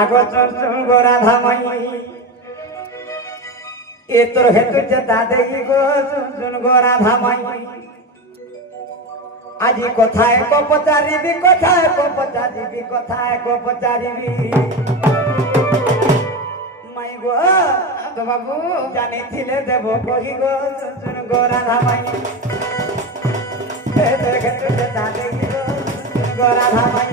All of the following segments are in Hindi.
আগো চুন গোরা ধামাই এ তোর হেতু যে দাদেই গো চুন গোরা ধামাই আজি কোথায় কপচারিবি কোথায় কপচারিবি কোথায় কপচারিবি মাই গো তো বাবু জানিছিলে দেব কহি গো চুন গোরা ধামাই এ তোর হেতু যে দাদেই গো চুন গোরা ধামাই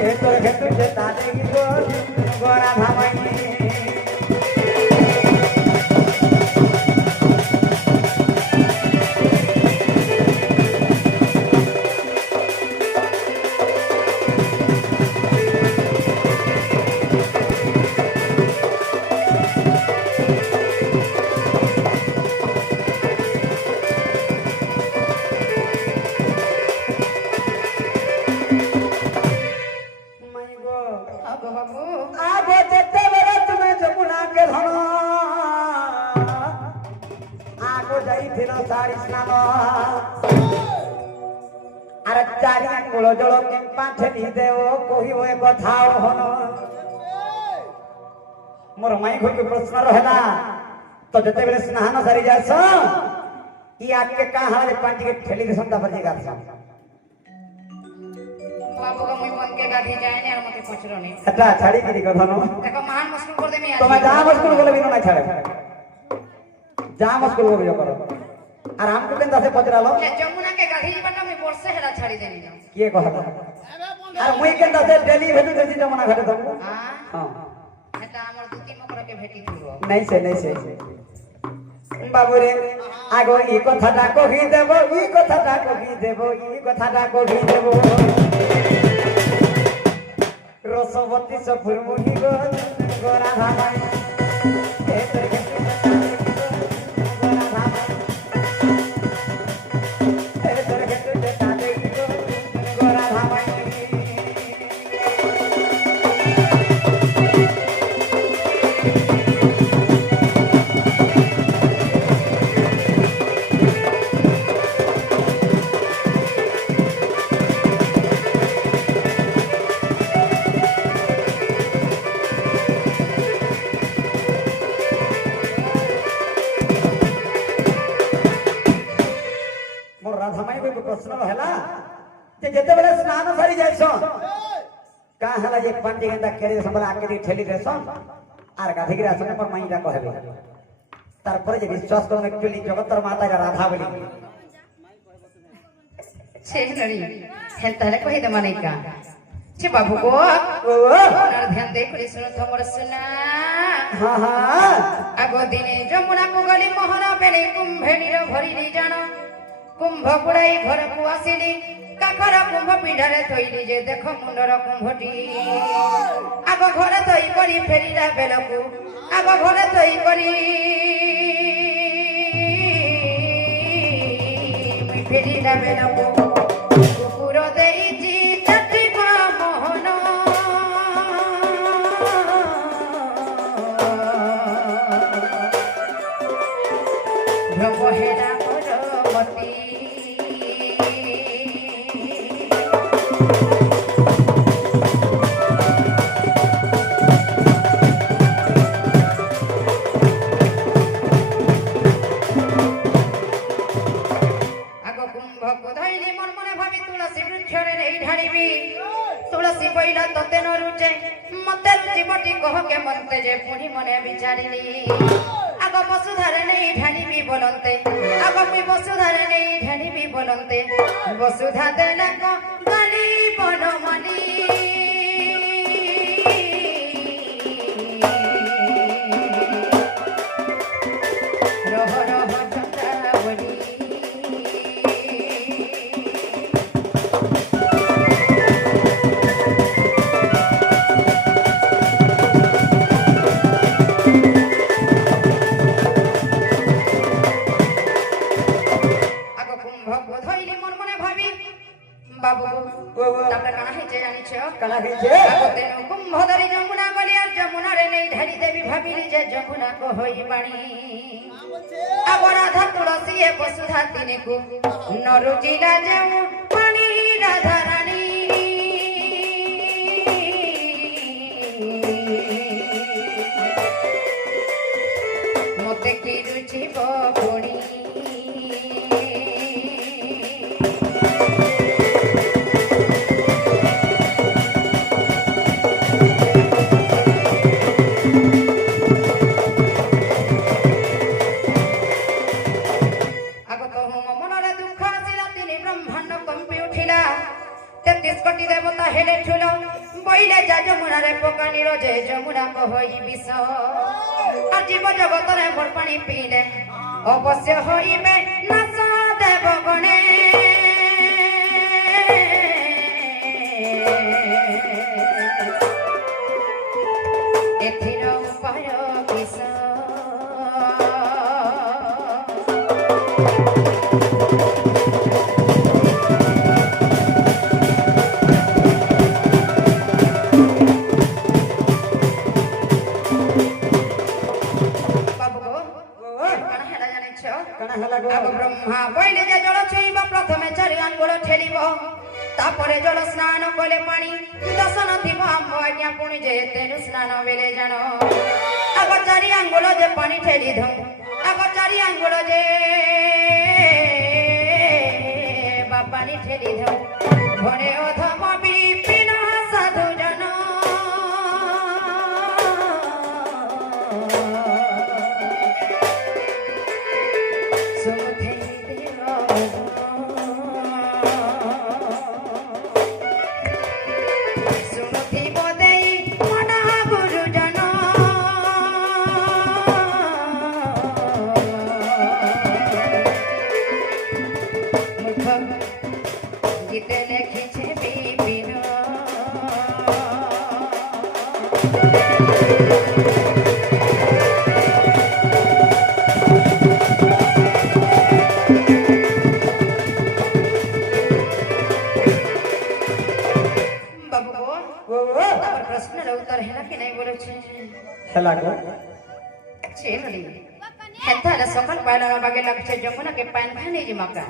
এ তোর হেতু যে দাদেই গো চুন গোরা ধামাই আর চারি আঙ্গুল জলকে পাঠেলি দেও কহিব এ কথা হন মোর মাই ঘরকে প্রশ্ন রহলা তো যেতেবেলে স্নান সারি যাস ই আজকে কাহারে পাঁচকে ঠেলি দে সন্ধ্যা পর্যন্ত গাছ बाबू का मुई बन के गाधी जाए ने और मते पचरो ने এটা ছাড়ি কি কথা নো देखो महान मुश्किल कर दे मी आज তোমায় যা মুশকিল বলে বিনো না ছাড়ে যা মুশকিল হবে করো আর আমকো কেনতা সে পচরালো ले जमुना के गाधी बाटा मी वर्षे हेला छाड़ी देनी जाओ কি কথা আর মুই কেনতা সে ডেলি ভেটু দেছি জমনা ঘাটে থাকবো हां হ্যাঁ এটা আমার দুটি মকর के भेटी দিবো নাই সে বাবুরে আগো ই কথাটা কহি দেব ই কথাটা কহি দেব ই কথাটা কহি দেব রসবতী সফুর মুহি গো গোরা ধামাই এ তোর গেছে গোরা ধামাই এ তোর গেছে তাতে গোরা ধামাই प्रश्न है जितेबले स्नान सारी जाइस का हला जे पंडी गंदा केरे समला आके ठेली देस आर गाधी गिरा सने पर माईटा कहबे तार पर जे विश्वास करन एक्चुअली जगतर माता का राधा बोली छे नरी हेलताले कहि दे माने का छे बाबू को ओनार ध्यान दे करि सुनो तमर सुना हां हां आगो दिने जमुना को गली मोहरा बेले कुंभेनी रो भरी नी जानो कुंभ पुराई घर को आसिली काखरा कुंभ पिंडारे थइली जे देखो मुंडर कुंभटी आगो घरे तई करी फेरीला बेलकु आगो घरे तई करी फेरीला बेलकु कुकुर देइची चट्टी को मोहन भ्रमहेरा परमती तुलसी पहिला तते न रुचे मते जीवटी कह के मनते जे पुनी मने विचारिली आगो वसुधारे नहीं ढालिबी बोलंते आगो मी वसुधारे नहीं ढालिबी बोलंते वसुधा देला को गाली बनमनी रह रह चंद्रावली कला हेजे तेनु कुंभधरी जमुना गलिया जमुना रे नहीं ढाली देवी भाबिली जे जमुना को होई बाणी अब राधा तुलसी ए वसुधा तिने को नरुजिला जेउ पानी राधा रानी হেলে ঠুল বইলে যা যমুনারে পকানির যে যমুনা কহই বিষ আর জীব জগতরে মোর পানি পিলে অবশ্য হইবে নাশ দেব গণে এথির উপায় বিষ ব্রহ্মা বইলে যে জল ছুঁইব প্রথমে চারি আঙ্গুল ঠেলিব তারপরে জল স্নান কলে পানি দশন দিব আম্ব আজ্ঞা পুଣି যে তেনু স্নান বেলে জান আগ চারি আঙ্গুল যে পানি ঠেলি ধৌ আগ চারি আঙ্গুল যে বা পানি ঠেলি ধৌ ঘরে অধম বিপিন সাধু জন গীতে লিখেছে বিপিন প্রশ্নের উত্তর হেলা কি নাই বলেছে হেলা গো সকাল পাইল বাগে লাগছে যমুনা के पान भाने जी मका